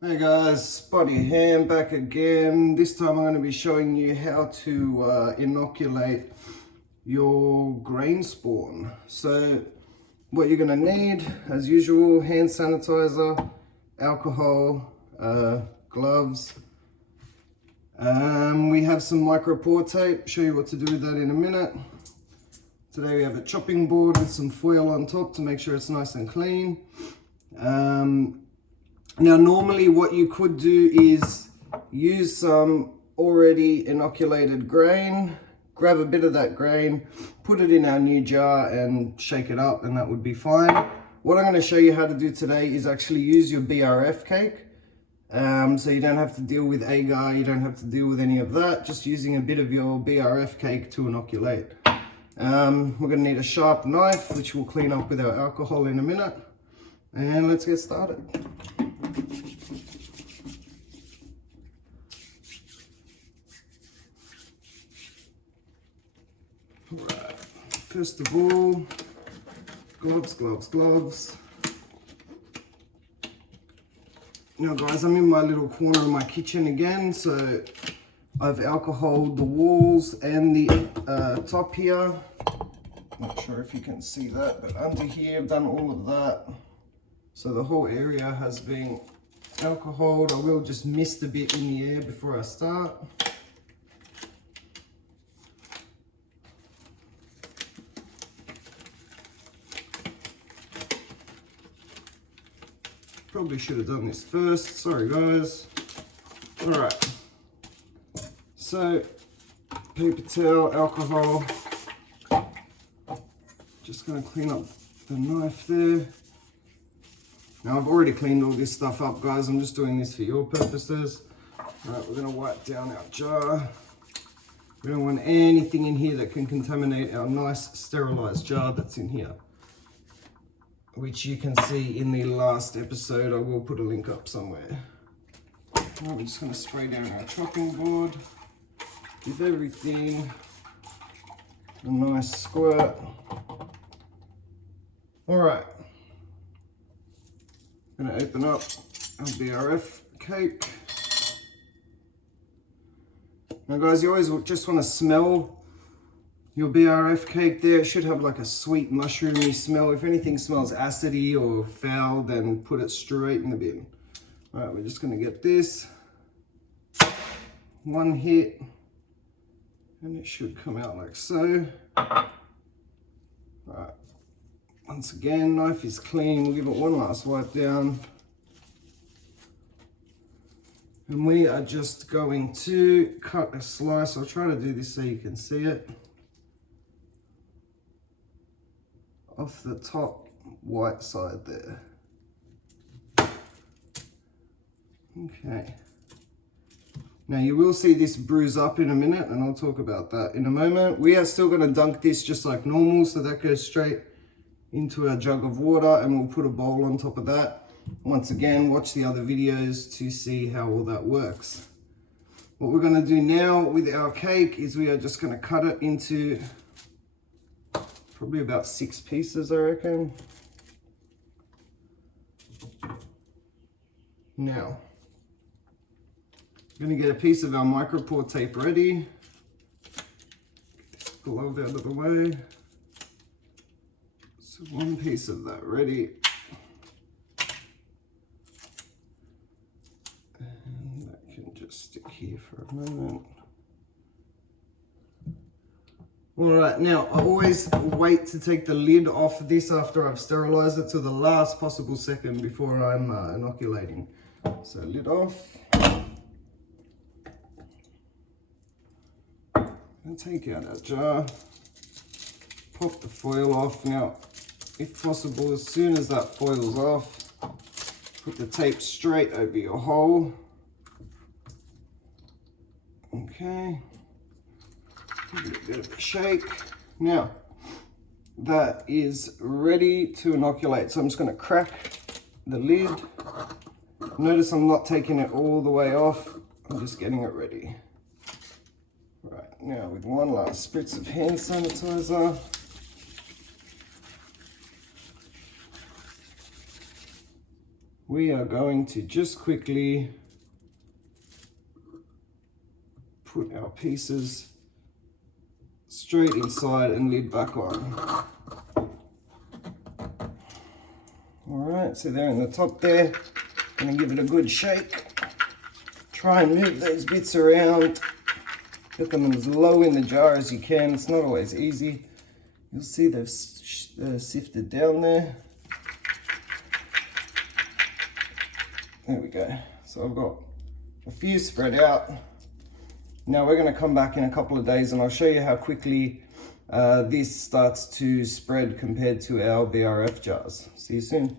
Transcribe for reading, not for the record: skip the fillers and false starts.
Hey guys, Spotty Ham back again. This time I'm going to be showing you how to inoculate your grain spawn. So what you're going to need, as usual, hand sanitizer, alcohol, gloves. We have some micropore tape. Show you what to do with that in a minute. Today we have a chopping board with some foil on top to make sure it's nice and clean. Now normally what you could do is use some already inoculated grain, grab a bit of that grain, put it in our new jar and shake it up, and that would be fine. What I'm going to show you how to do today is actually use your BRF cake. So you don't have to deal with agar, you don't have to deal with any of that, just using a bit of your BRF cake to inoculate. We're going to need a sharp knife, which we'll clean up with our alcohol in a minute. And let's get started. Right, first of all, gloves. Now guys, I'm in my little corner of my kitchen again, so I've alcoholed the walls and the top here. Not sure if you can see that, but under here I've done all of that. So the whole area has been alcoholed. I will just mist a bit in the air before I start. Probably should have done this first, sorry guys. All right, so paper towel, alcohol. Just gonna clean up the knife there. Now I've already cleaned all this stuff up guys, I'm just doing this for your purposes. All right, we're gonna wipe down our jar. We don't want anything in here that can contaminate our nice sterilized jar that's in here, which you can see in the last episode. I will put a link up somewhere. Now we're just going to spray down our chopping board. Give everything a nice squirt. All right. I'm going to open up our BRF cake. Now guys, you always just want to smell your BRF cake there. It should have like a sweet mushroomy smell. If anything smells acidy or foul, then put it straight in the bin. All right, we're just gonna get this. One hit, and it should come out like so. All right, once again, knife is clean. We'll give it one last wipe down. And we are just going to cut a slice. I'll try to do this so you can see it. Off the top white side there. Okay. Now you will see this bruise up in a minute, and I'll talk about that in a moment. We are still going to dunk this just like normal, so that goes straight into our jug of water, and we'll put a bowl on top of that. Once again, watch the other videos to see how all that works. What we're going to do now with our cake is we are just going to cut it into probably about 6 pieces, I reckon. Now, I'm going to get a piece of our micropore tape ready. Get this glove out of the way. So one piece of that ready. And that can just stick here for a moment. All right, now I always wait to take the lid off this after I've sterilized it to the last possible second before I'm inoculating. So lid off. And take out our jar. Pop the foil off. Now, if possible, as soon as that foil's off, put the tape straight over your hole. Okay. Give it a bit of a shake. Now, that is ready to inoculate. So I'm just going to crack the lid. Notice I'm not taking it all the way off. I'm just getting it ready. Right, now with one last spritz of hand sanitizer. we are going to just quickly put our pieces straight inside and lid back on. Alright, so they're in the top there. Gonna give it a good shake. Try and move those bits around. Get them as low in the jar as you can. It's not always easy. You'll see they've sifted down there. There we go. So I've got a few spread out. Now we're going to come back in a couple of days and I'll show you how quickly this starts to spread compared to our VRF jars. See you soon.